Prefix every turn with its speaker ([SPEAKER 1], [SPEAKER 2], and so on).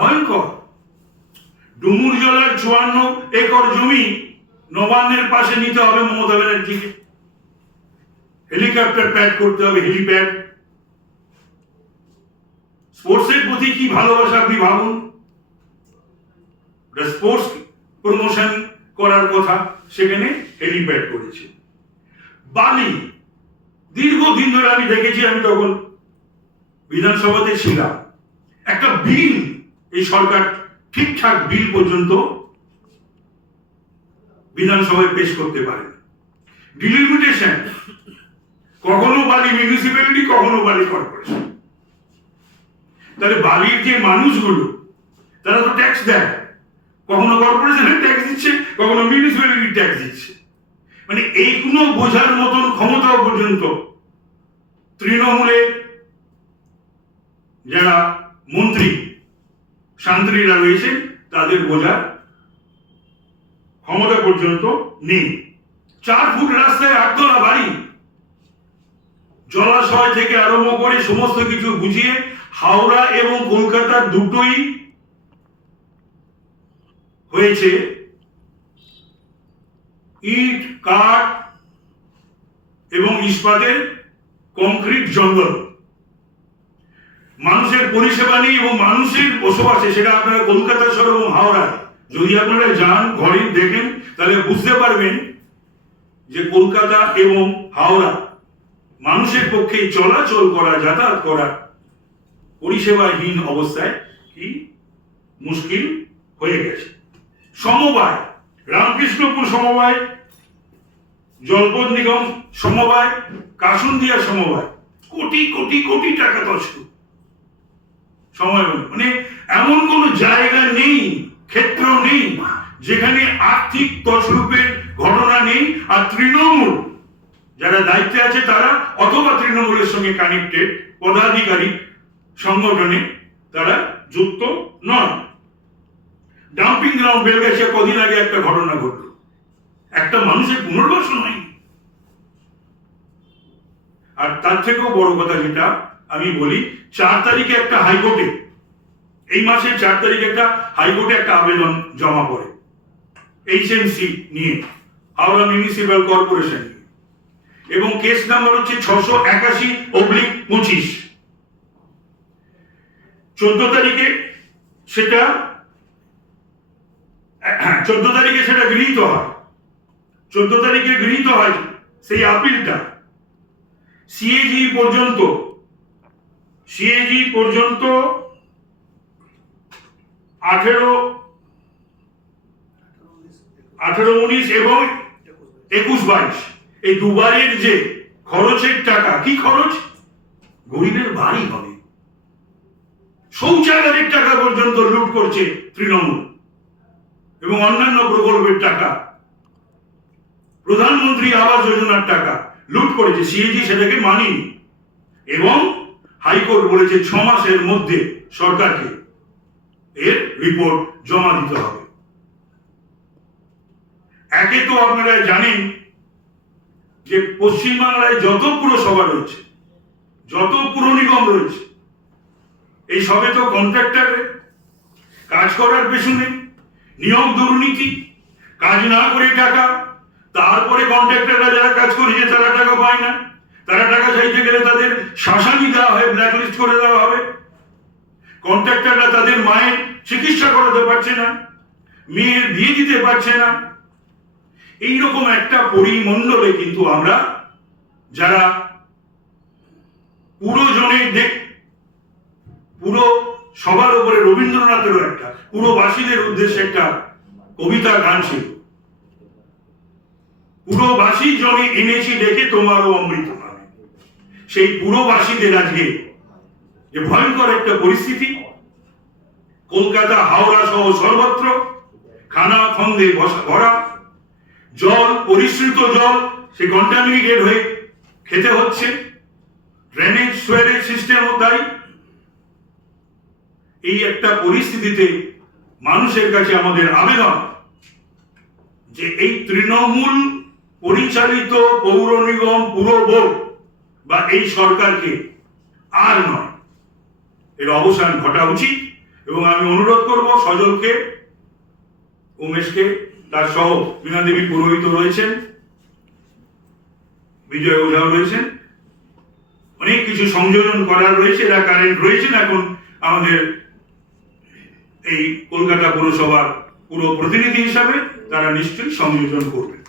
[SPEAKER 1] ভয়ঙ্কর। ডুমুর জলার চুয়ান্ন একর জমি নবান্নের পাশে নিতে হবে মমতা ব্যানার্জিকে। হেলিকপ্টার প্যাড করতে হবে, হেলিপ্যাড। স্পোর্টসের প্রতি কি ভালোবাসা আপনি ভাবুন? স্পোর্টস প্রমোশন করার কথা সেখানে হেলিপ্যাড করেছে। বালি, দীর্ঘদিন ধরে আমি দেখেছি, আমি তখন বিধানসভাতে ছিলাম। একটা বিল এই সরকার ঠিকঠাক বিল পর্যন্ত বিধানসভায় পেশ করতে পারে ডিলিমিটেশন কখনো বালি মিউনিসিপ্যালিটি কখনো বালি কর্পোরেশন তাহলে বালির যে মানুষগুলো, তারা তো ট্যাক্স দেয়। কখনো কর্পোরেশনের ট্যাক্স দিচ্ছে, কখনো মিউনিসিপ্যালিটি ট্যাক্স দিচ্ছে। মানে এইগুলো বোঝার মতন ক্ষমতাও পর্যন্ত তৃণমূলের যারা মন্ত্রী শান্ত্রীরা রয়েছে, তাদের বোঝার ক্ষমতা পর্যন্ত নেই। চার ফুট রাস্তায় আটতলা বাড়ি। জলাশয় থেকে আরম্ভ করে সমস্ত কিছু বুঝিয়ে হাওড়া এবং কলকাতা দুটোই হয়েছে। ইট, কাঠ এবং ইস্পাতের কংক্রিট জঙ্গল। মানুষের পরিষেবা নেই এবং মানুষের বসবাসে সেটা আপনারা কলকাতা শহর এবং হাওড়ায়। যদি আপনারা যান, ঘরে দেখেন, তাহলে বুঝতে পারবেন যে কলকাতা এবং হাওড়া মানুষের পক্ষে চলাচল করা, যাতায়াত করা পরিষেবাহীন অবস্থায় কি মুশকিল হয়ে গেছে। সমবায়, রামকৃষ্ণপুর সমবায় জলপথ নিগম সমবায়, কাসুন্দিয়া সমবায়, কোটি কোটি কোটি টাকা তছরু সময় মানে এমন কোন জায়গা নেই, ক্ষেত্র নেই, যেখানে আর্থিক তছরূপের ঘটনা নেই, আর তৃণমূল, যারা দায়িত্বে আছে তারা, অথবা তৃণমূলের সঙ্গে কানেক্টেড পদাধিকারী সংগঠনে তারা যুক্ত নন। ডাম্পিং গ্রাউন্ড বেলগাছিয়া কদিন আগে একটা ঘটনা ঘটল। একটা মানুষের পুনর্বাসন হয়নি। আর তার থেকেও বড় কথা যেটা আমি বলি, চার তারিখে একটা হাইকোর্টে, এই মাসের চার তারিখে একটা হাইকোর্টে একটা আবেদন জমা পড়ে এইচএমসি নিয়ে, হাওড়া মিউনিসিপ্যাল কর্পোরেশন এবং কেস নাম্বার হচ্ছে ছশো একাশি অব্লিক পঁচিশ। চোদ্দ তারিখে সেটা, চোদ্দ তারিখে সেটা গৃহীত হয়। চোদ্দ তারিখে গৃহীত হয় সেই আপিলটা সিএজি পর্যন্ত সিএজি পর্যন্ত আঠেরো আঠেরো উনিশ এবং একুশ বাইশ। এই দুবারের যে খরচের টাকা, কি খরচ? গরিবের বাড়ি হবে। শৌচাগারের টাকা পর্যন্ত লুট করছে তৃণমূল এবং অন্যান্য প্রকল্পের টাকা। প্রধানমন্ত্রী আবাস যোজনার টাকা লুট করেছে, সিএজি সেটাকে মানেনি। এবং হাইকোর্ট বলেছে ছ মাসের মধ্যে সরকারকে এর রিপোর্ট জমা দিতে হবে। একে তো আপনারা জানেন যে পশ্চিমবাংলায় যত পুরসভা রয়েছে, যত পুর নিগম রয়েছে, এই সবে তো কন্ট্রাক্টরে কাজ করার পেছনে নিয়ম দুর্নীতি, কাজ না করে টাকা, তারপরে কন্ট্রাক্টররা যারা কাজ করেছে তারা টাকা পায় না। তারা টাকা চাইতে গেলে তাদের শাসানি দেওয়া হয় ব্ল্যাকলিস্ট করে দেওয়া হবে। কন্ট্রাক্টররা তাদের মায়ের চিকিৎসা করাতে পারছে না, মেয়ের বিয়ে দিতে পারছে না। এইরকম একটা পরিমণ্ডলে কিন্তু আমরা যারা পুরো জনের দেখ, পুরো সবার উপরে রবীন্দ্রনাথেরও একটা, পুরোবাসীদের উদ্দেশ্যে একটা কবিতা গান ছিল। পুরোবাসী জনে এনেছি ডেকে তোমারও অমৃত সেই পুরোবাসীদের আজকে যে ভয়ঙ্কর একটা পরিস্থিতি, কলকাতা, হাওড়া সহ সর্বত্র খানা খন্দে ভরা, জল, পরিশ্রিত জল সে কন্টামিনেটেড হয়ে খেতে হচ্ছে। ড্রেনেজ সোয়ারেজ সিস্টেমও তাই। এই একটা পরিস্থিতিতে মানুষের কাছে আমাদের আবেদন যে এই তৃণমূল পরিচালিত পৌর নিগম পুর বোর্ড বা এই সরকারকে আর নয়। এর অবসান ঘটা উচিত এবং আমি অনুরোধ করব সজলকে, উমেশকে, তার সহ বীণা দেবী পুরোহিত রয়েছেন, বিজয় ওঝাও রয়েছেন, অনেক কিছু সংযোজন করার রয়েছে, এরা কারেন্ট রয়েছেন এখন আমাদের এই কলকাতা পুরসভার পুরো প্রতিনিধি হিসাবে তারা নিশ্চয়ই সংযোজন করবে